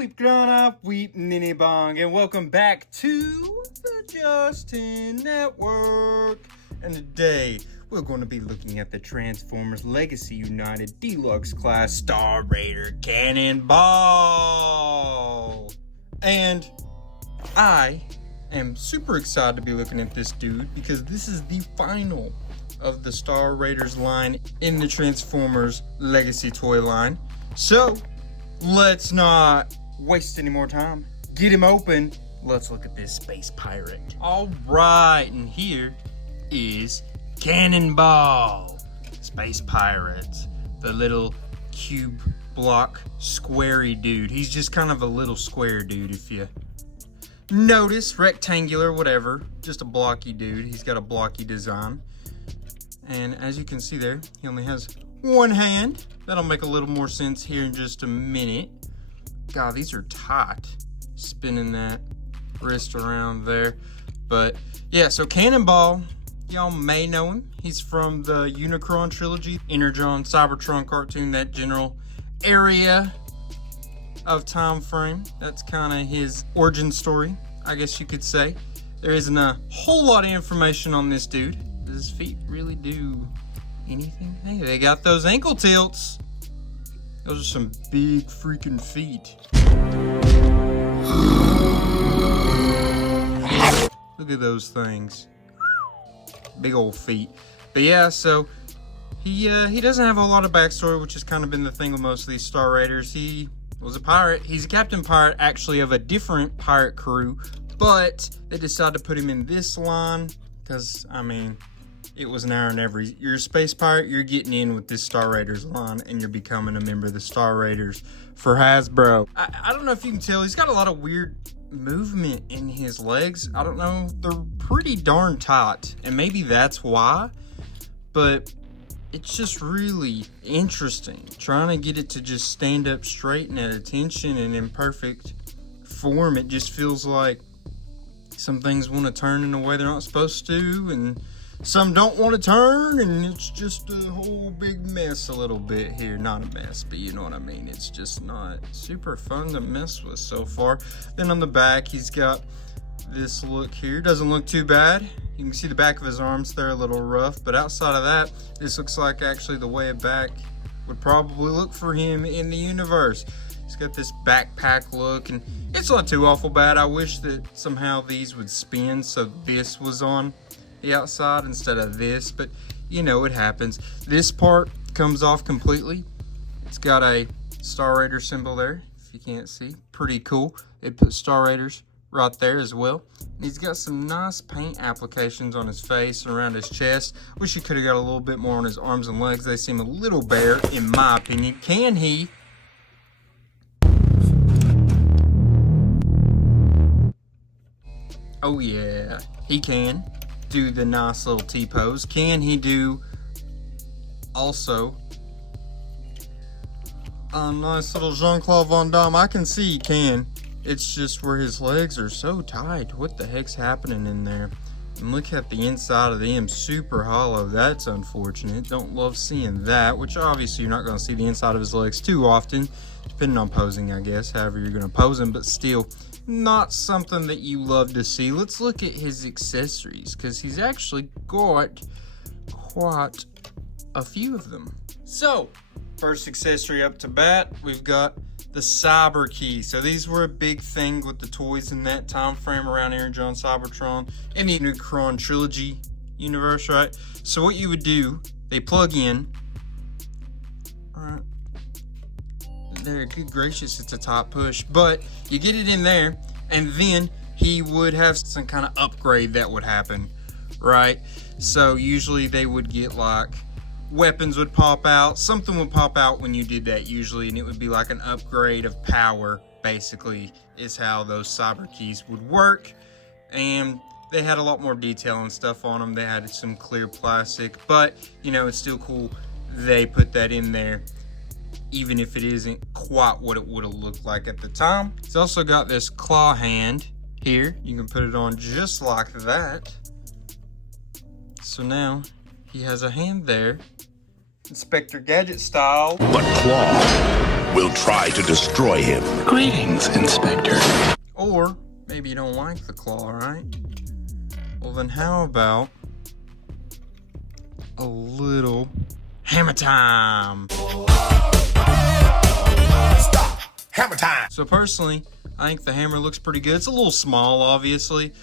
we've grown up, weep ninny bong, and welcome back to the Justin Network. And today, we're going to be looking at the Transformers Legacy United Deluxe Class Star Raider Cannonball. And I am super excited to be looking at this dude because this is the final of the Star Raiders line in the Transformers Legacy toy line. So, let's not waste any more time. Get him open. Let's look at this space pirate. All right, and here is Cannonball, space pirate, the little cube block squarey dude. He's just kind of a little square dude if you notice, rectangular, whatever, just a blocky dude. He's got a blocky design. And as you can see there, he only has one hand. That'll make a little more sense here in just a minute. God, these are tight. Spinning that wrist around there. But yeah, so Cannonball, y'all may know him. He's from the Unicron trilogy, Energon, Cybertron cartoon, that general area of time frame. That's kind of his origin story, I guess you could say. There isn't a whole lot of information on this dude. Does his feet really do anything? Hey, they got those ankle tilts. Those are some big freaking feet. Look at those things. Big old feet. But yeah, so he doesn't have a lot of backstory, which has kind of been the thing with most of these Star Raiders. He was a pirate. He's a captain pirate, actually, of a different pirate crew, but they decided to put him in this line because, I mean, it was an iron every. You're a space pirate, you're getting in with this Star Raiders line, and you're becoming a member of the Star Raiders for Hasbro. I don't know if you can tell, he's got a lot of weird movement in his legs. I don't know, they're pretty darn tight, and maybe that's why, but it's just really interesting. Trying to get it to just stand up straight and at attention and in perfect form, it just feels like some things want to turn in a way they're not supposed to, and some don't want to turn, and it's just a whole big mess a little bit here. Not a mess, but you know what I mean. It's just not super fun to mess with so far. Then on the back, he's got this look here. Doesn't look too bad. You can see the back of his arms, they're a little rough, but outside of that, this looks like actually the way a back would probably look for him in the universe. He's got this backpack look, and it's not too awful bad. I wish that somehow these would spin so this was on the outside instead of this, but you know, it happens. This part comes off completely. It's got a Star Raider symbol there, if you can't see. Pretty cool. They put Star Raiders right there as well. And he's got some nice paint applications on his face and around his chest. Wish he could have got a little bit more on his arms and legs. They seem a little bare, in my opinion. Can he? Oh yeah, he can do the nice little T-pose. Can he do also a nice little Jean-Claude Van Damme? I can see he can. It's just where his legs are so tight. What the heck's happening in there? And look at the inside of them, super hollow. That's unfortunate. Don't love seeing that, which obviously you're not going to see the inside of his legs too often, depending on posing, I guess, however you're going to pose him, but still not something that you love to see. Let's look at his accessories, because he's actually got quite a few of them. So, first accessory up to bat, we've got the Cyber Key. So these were a big thing with the toys in that time frame around Energon, Cybertron, and the Unicron trilogy universe, right? So what you would do, they plug in. Alright. There, good gracious, it's a top push. But you get it in there, and then he would have some kind of upgrade that would happen, right? So usually they would get like weapons would pop out, something would pop out when you did that usually, and it would be like an upgrade of power, basically, is how those Cyber Keys would work. And they had a lot more detail and stuff on them. They had some clear plastic, but you know, it's still cool they put that in there, even if it isn't quite what it would have looked like at the time. It's also got this claw hand here. You can put it on just like that. So now he has a hand there, Inspector Gadget style. But Claw will try to destroy him. Greetings, Inspector. Or maybe you don't like the claw, right? Well, then how about a little hammer time? Stop! Hammer time! So personally, I think the hammer looks pretty good. It's a little small, obviously,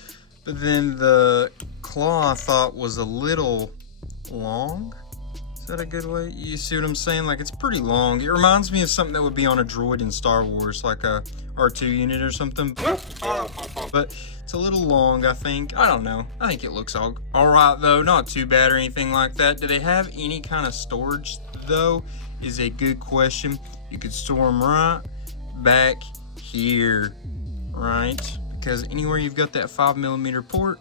but then the claw I thought was a little long. Is that a good way? You see what I'm saying? Like, it's pretty long. It reminds me of something that would be on a droid in Star Wars, like a R2 unit or something. But it's a little long, I think. I don't know. I think it looks all right, though. Not too bad or anything like that. Do they have any kind of storage, though? Is a good question. You could store them right back here, right? Because anywhere you've got that 5mm port,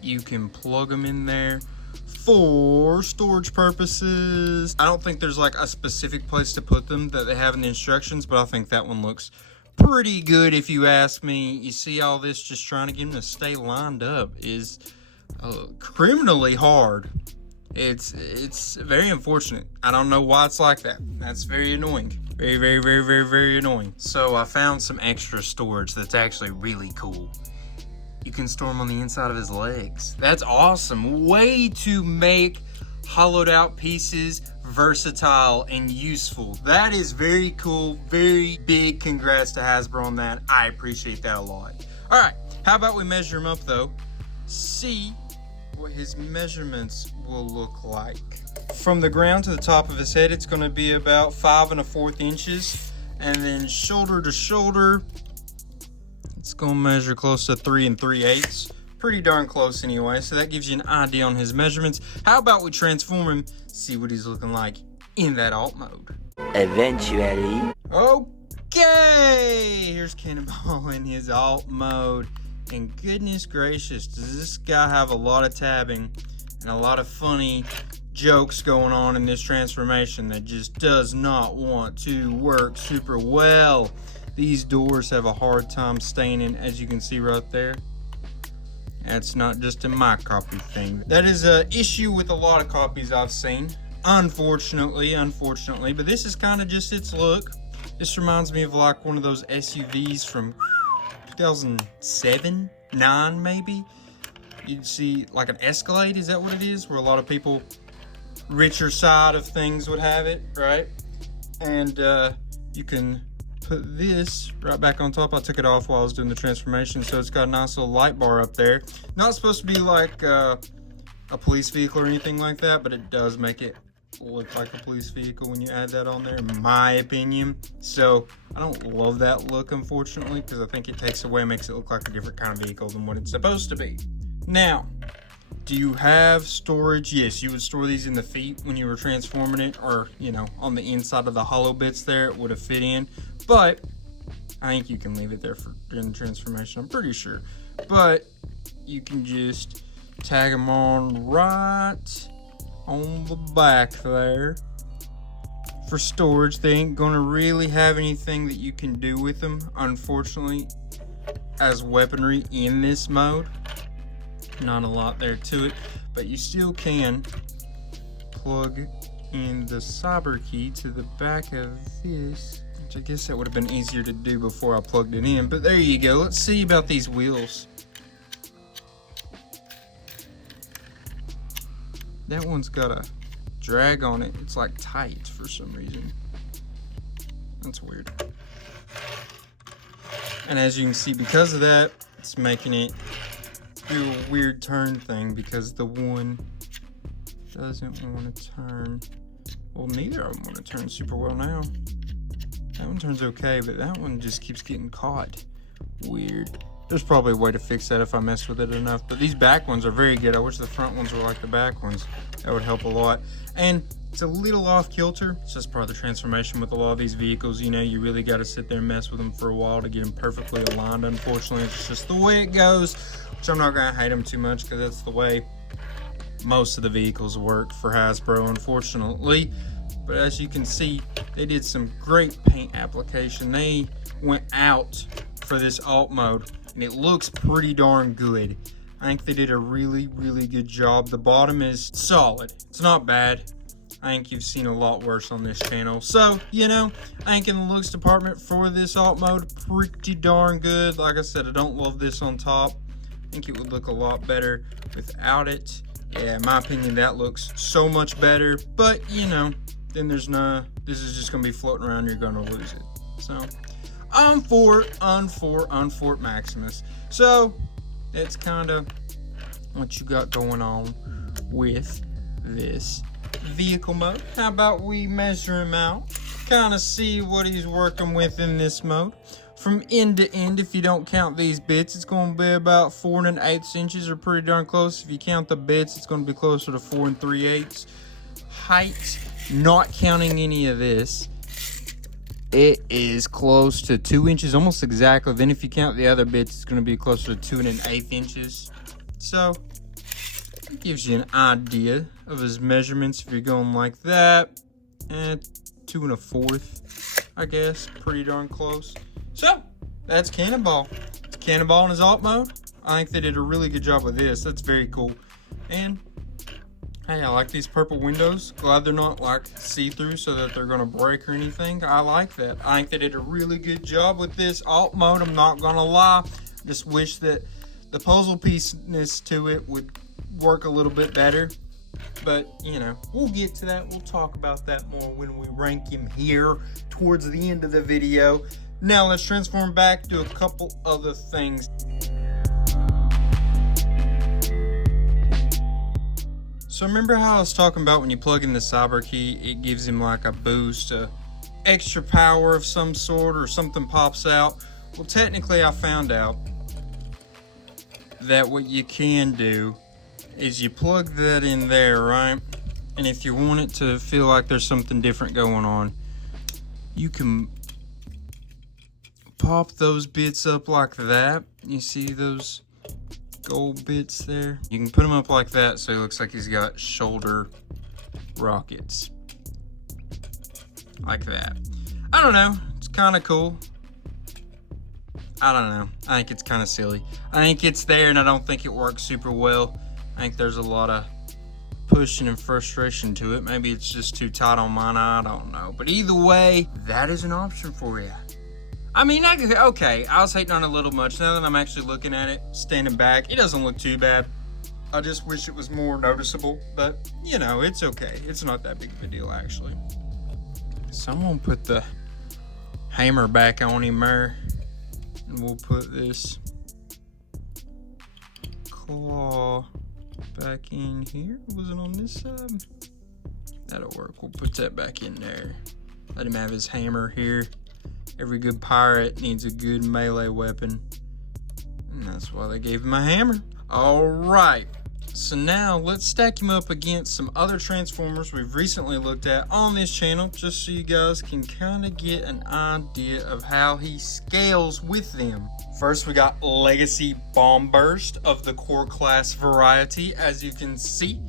you can plug them in there for storage purposes. I don't think there's like a specific place to put them that they have in the instructions, but I think that one looks pretty good if you ask me. You see all this, just trying to get them to stay lined up is criminally hard. It's very unfortunate. I don't know why it's like that. That's very annoying. Very annoying. So I found some extra storage that's actually really cool. You can store them on the inside of his legs. That's awesome. Way to make hollowed out pieces versatile and useful. That is very cool. Very big congrats to Hasbro on that. I appreciate that a lot. All right, how about we measure him up though? See what his measurements will look like. From the ground to the top of his head, it's going to be about 5 1/4 inches, and then shoulder to shoulder, it's going to measure close to 3 3/8. Pretty darn close anyway, so that gives you an idea on his measurements. How about we transform him, see what he's looking like in that alt mode. Eventually. Okay, here's Cannonball in his alt mode. And goodness gracious, does this guy have a lot of tabbing and a lot of funny jokes going on in this transformation that just does not want to work super well. These doors have a hard time staying in, as you can see right there. That's not just a my copy thing. That is an issue with a lot of copies I've seen. Unfortunately, but this is kind of just its look. This reminds me of like one of those SUVs from 2007, 9 maybe. You'd see like an Escalade, is that what it is? Where a lot of people, richer side of things would have it, right? And you can put this right back on top. I took it off while I was doing the transformation, so it's got a nice little light bar up there. Not supposed to be like a police vehicle or anything like that, but it does make it look like a police vehicle when you add that on there, in my opinion. So I don't love that look, unfortunately, because I think it takes away, makes it look like a different kind of vehicle than what it's supposed to be. Now, do you have storage? Yes, you would store these in the feet when you were transforming it, or, you know, on the inside of the hollow bits there, it would have fit in. But I think you can leave it there for during the transformation, I'm pretty sure. But you can just tag them on right on the back there for storage. They ain't gonna really have anything that you can do with them, unfortunately, as weaponry in this mode. Not a lot there to it, but you still can plug in the cyber key to the back of this, which I guess that would have been easier to do before I plugged it in, but there you go. Let's see about these wheels. That one's got a drag on it. It's like tight for some reason. That's weird. And as you can see, because of that, it's making it do a weird turn thing, because the one doesn't want to turn. Well, neither of them want to turn super well now. That one turns okay, but that one just keeps getting caught. Weird. There's probably a way to fix that if I mess with it enough, but these back ones are very good. I wish the front ones were like the back ones. That would help a lot. And it's a little off kilter. It's just part of the transformation with a lot of these vehicles. You know, you really got to sit there and mess with them for a while to get them perfectly aligned. Unfortunately, it's just the way it goes, which I'm not going to hate them too much, because that's the way most of the vehicles work for Hasbro, unfortunately. But as you can see, they did some great paint application. They went out for this alt mode, and it looks pretty darn good. I think they did a really good job. The bottom is solid. It's not bad. I think you've seen a lot worse on this channel. So, you know, I think in the looks department for this alt mode, pretty darn good. Like I said, I don't love this on top. I think it would look a lot better without it. Yeah, in my opinion, that looks so much better. But, you know, then there's no, this is just going to be floating around. You're going to lose it. So, Unfort Maximus. So, that's kind of what you got going on with this vehicle mode. How about we measure him out, kind of see what he's working with in this mode. From end to end, if you don't count these bits, it's going to be about 4 1/8 inches, or pretty darn close. If you count the bits, it's going to be closer to 4 3/8. Height, not counting any of this, it is close to 2 inches, almost exactly. Then if you count the other bits, it's going to be closer to 2 1/8 inches. So it gives you an idea of his measurements if you're going like that. 2 1/4, I guess. Pretty darn close. So, that's Cannonball. It's Cannonball in his alt mode. I think they did a really good job with this. That's very cool. And, hey, I like these purple windows. Glad they're not, like, see-through so that they're going to break or anything. I like that. I think they did a really good job with this alt mode. I'm not going to lie. Just wish that the puzzle piece-ness to it would work a little bit better. But, you know, we'll get to that. We'll talk about that more when we rank him here towards the end of the video. Now let's transform back to a couple other things. So remember how I was talking about when you plug in the cyber key, it gives him like a boost, extra power of some sort, or something pops out? Well, technically I found out that what you can do is you plug that in there, right? And if you want it to feel like there's something different going on, you can pop those bits up like that. You see those gold bits there? You can put them up like that so it looks like he's got shoulder rockets. Like that. I don't know. It's kind of cool. I don't know. I think it's kind of silly. I think it's there and I don't think it works super well. I think there's a lot of pushing and frustration to it. Maybe it's just too tight on mine. I don't know. But either way, that is an option for you. I mean, okay, I was hating on it a little much. Now that I'm actually looking at it, standing back, it doesn't look too bad. I just wish it was more noticeable. But, you know, it's okay. It's not that big of a deal, actually. Someone put the hammer back on him there. And we'll put this claw back in here. Was it on this side? That'll work. We'll put that back in there. Let him have his hammer here. Every good pirate needs a good melee weapon. And that's why they gave him a hammer. Alright. So now let's stack him up against some other Transformers we've recently looked at on this channel, just so you guys can kind of get an idea of how he scales with them. First, we got Legacy Bomb Burst of the core class variety. As you can see,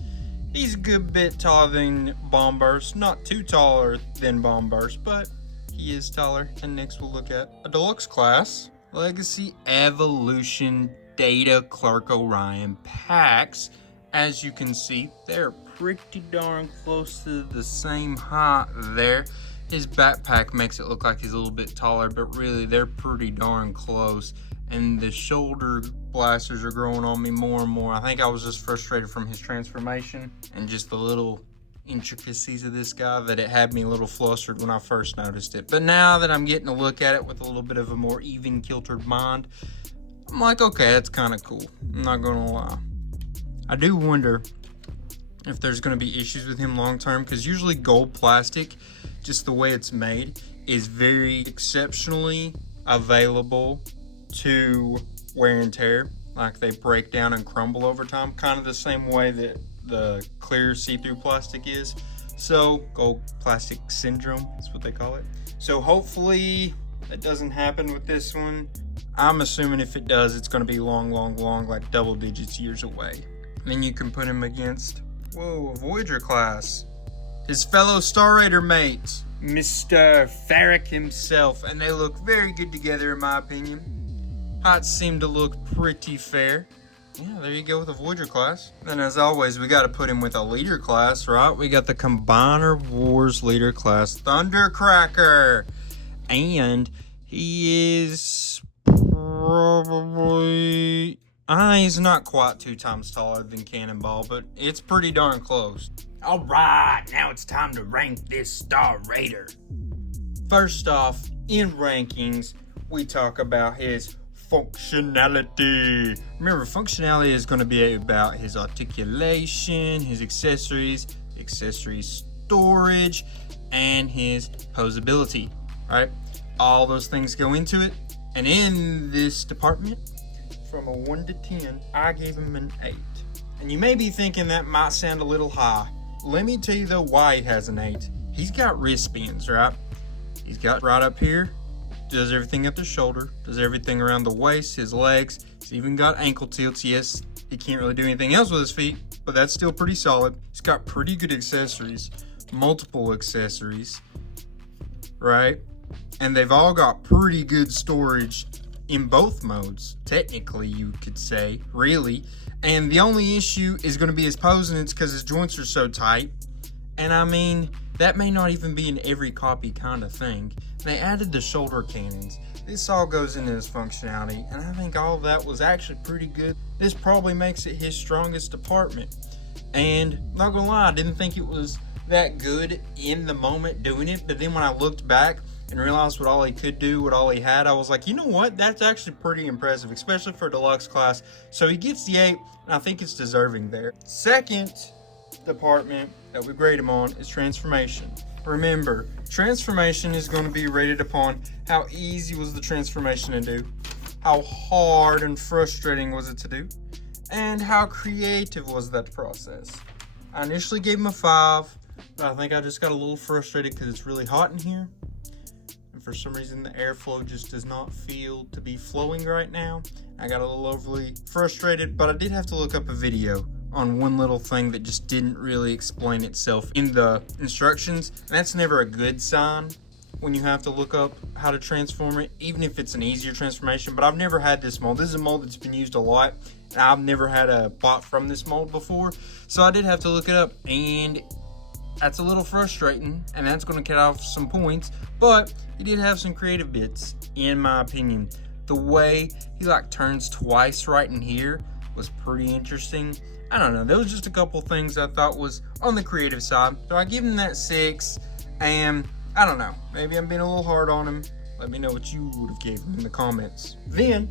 he's a good bit taller than Bomb Burst. Not too taller than Bomb Burst, but he is taller. And next we'll look at a Deluxe class. Legacy Evolution Data Clark Orion packs. As you can see, they're pretty darn close to the same height there. His backpack makes it look like he's a little bit taller, but really they're pretty darn close. And the shoulder blasters are growing on me more and more. I think I was just frustrated from his transformation and just the little intricacies of this guy that it had me a little flustered when I first noticed it. But now that I'm getting a look at it with a little bit of a more even kiltered mind, I'm like, okay, that's kind of cool. I'm not gonna lie. I do wonder if there's gonna be issues with him long term, because usually gold plastic, just the way it's made, is very exceptionally available to wear and tear. Like they break down and crumble over time, kind of the same way that the clear see-through plastic is. So gold plastic syndrome is what they call it. So hopefully that doesn't happen with this one. I'm assuming if it does, it's going to be long, like double digits years away. And then you can put him against, whoa, Voyager class, his fellow Star Raider mate, Mr. Farrick himself, and they look very good together in my opinion. Heights seem to look pretty fair. Yeah, there you go with the Voyager class. Then as always, we got to put him with a leader class, right? We got the Combiner Wars leader class, Thundercracker. And he is probably... he's not quite 2 times taller than Cannonball, but it's pretty darn close. Alright, now it's time to rank this Star Raider. First off, in rankings, we talk about his functionality. Remember, functionality is going to be about his articulation, his accessory storage, and his posability, right? All those things go into it. And in this department, from a 1 to 10, I gave him an 8. And you may be thinking that might sound a little high. Let me tell you though why he has an 8. He's got wristbands, right? He's got right up here, does everything at the shoulder, does everything around the waist, his legs. He's even got ankle tilts. Yes, he can't really do anything else with his feet, but that's still pretty solid. He's got pretty good accessories, multiple accessories, right? And they've all got pretty good storage in both modes, technically you could say, really. And the only issue is going to be his pose, and it's because his joints are so tight. And I mean, that may not even be an every copy kind of thing. They added the shoulder cannons. This all goes into his functionality, and I think all of that was actually pretty good. This probably makes it his strongest department. And not gonna lie, I didn't think it was that good in the moment doing it, but then when I looked back and realized what all he could do, what all he had, I was like, you know what? That's actually pretty impressive, especially for a deluxe class. So he gets the 8, and I think it's deserving there. Second department that we grade him on is transformation. Remember, transformation is going to be rated upon how easy was the transformation to do, how hard and frustrating was it to do, and how creative was that process. I initially gave him a 5, but I think I just got a little frustrated because it's really hot in here. And for some reason, the airflow just does not feel to be flowing right now. I got a little overly frustrated, but I did have to look up a video on one little thing that just didn't really explain itself in the instructions. And that's never a good sign when you have to look up how to transform it, even if it's an easier transformation. But I've never had this mold. This is a mold that's been used a lot, and I've never had a bot from this mold before. So I did have to look it up, and that's a little frustrating, and that's going to cut off some points. But he did have some creative bits, in my opinion. The way he turns twice right in here was pretty interesting. I don't know, there was just a couple things I thought was on the creative side. So I give him that 6, and I don't know, maybe I'm being a little hard on him. Let me know what you would have gave him in the comments. Then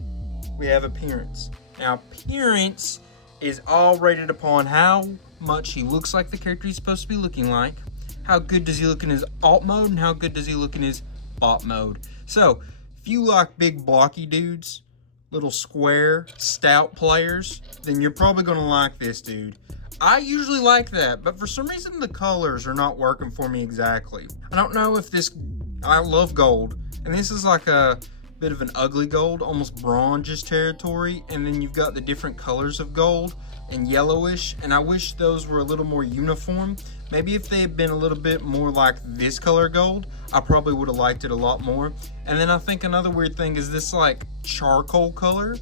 we have appearance. Now appearance is all rated upon how much he looks like the character he's supposed to be looking like, how good does he look in his alt mode, and how good does he look in his bot mode. So if you like big blocky dudes, little square, stout players, then you're probably going to like this dude. I usually like that, but for some reason the colors are not working for me exactly. I don't know if this... I love gold, and this is like a bit of an ugly gold, almost bronze territory, and then you've got the different colors of gold and yellowish, and I wish those were a little more uniform. Maybe if they had been a little bit more like this color gold, I probably would have liked it a lot more. And then I think another weird thing is this charcoal color.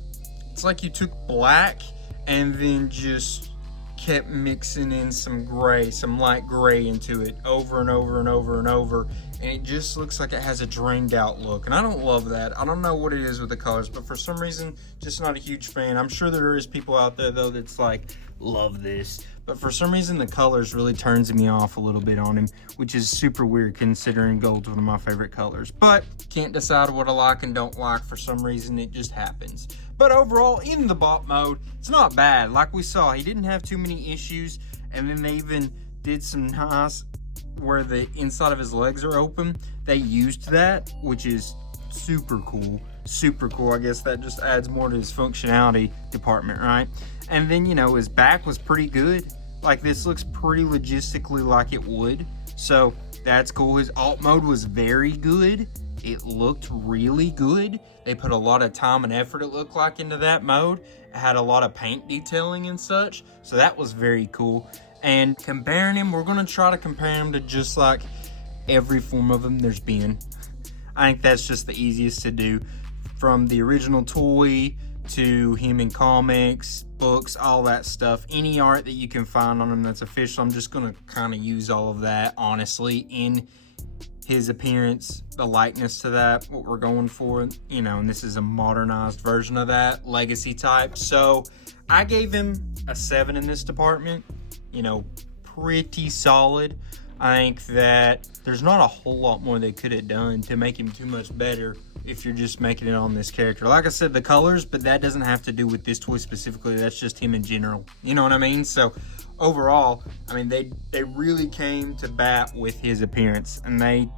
It's like you took black and then just kept mixing in some gray, some light gray into it over and over and over and over. And it just looks like it has a drained out look. And I don't love that. I don't know what it is with the colors, but for some reason, just not a huge fan. I'm sure there is people out there though that's love this. But for some reason, the colors really turns me off a little bit on him, which is super weird considering gold's one of my favorite colors. But can't decide what I like and don't like. For some reason, it just happens. But overall, in the bot mode, it's not bad. Like we saw, he didn't have too many issues. And then they even did some nice where the inside of his legs are open. They used that, which is super cool. Super cool. I guess that just adds more to his functionality department, right? And then, his back was pretty good. This looks pretty logistically like it would. So that's cool. His alt mode was very good. It looked really good. They put a lot of time and effort, it looked like, into that mode. It had a lot of paint detailing and such. So that was very cool. And comparing him, we're going to try to compare him to just every form of him there's been. I think that's just the easiest to do. From the original toy to him in comics, books, all that stuff. Any art that you can find on him that's official, I'm just going to kind of use all of that, honestly, in his appearance, the likeness to that, what we're going for, you know, and this is a modernized version of that, legacy type. So I gave him a 7 in this department, you know, pretty solid. I think that there's not a whole lot more they could have done to make him too much better if you're just making it on this character. Like I said, the colors, but that doesn't have to do with this toy specifically. That's just him in general. You know what I mean? So overall, I mean, they really came to bat with his appearance, and they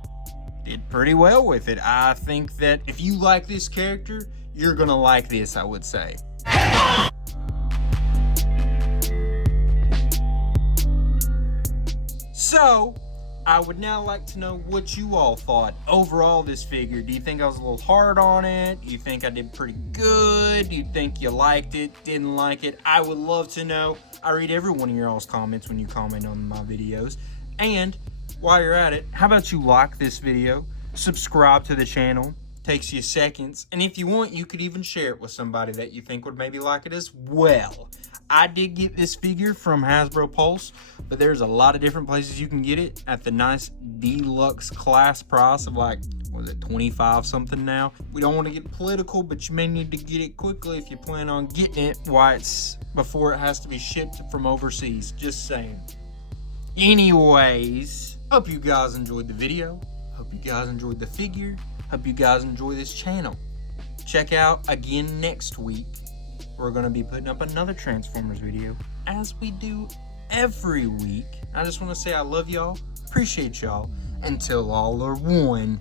did pretty well with it. I think that if you like this character, you're going to like this, I would say. So, I would now like to know what you all thought overall this figure. Do you think I was a little hard on it? Do you think I did pretty good? Do you think you liked it, didn't like it? I would love to know. I read every one of your all's comments when you comment on my videos. And while you're at it, how about you like this video, subscribe to the channel, takes you seconds, and if you want, you could even share it with somebody that you think would maybe like it as well. I did get this figure from Hasbro Pulse, but there's a lot of different places you can get it at the nice deluxe class price of like, what is it, 25 something now. We don't want to get political, but you may need to get it quickly if you plan on getting it before it has to be shipped from overseas. Just saying. Anyways, hope you guys enjoyed the video. Hope you guys enjoyed the figure. Hope you guys enjoy this channel. Check out again next week. We're going to be putting up another Transformers video, as we do every week. I just want to say I love y'all, appreciate y'all. Until all are one,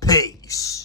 peace.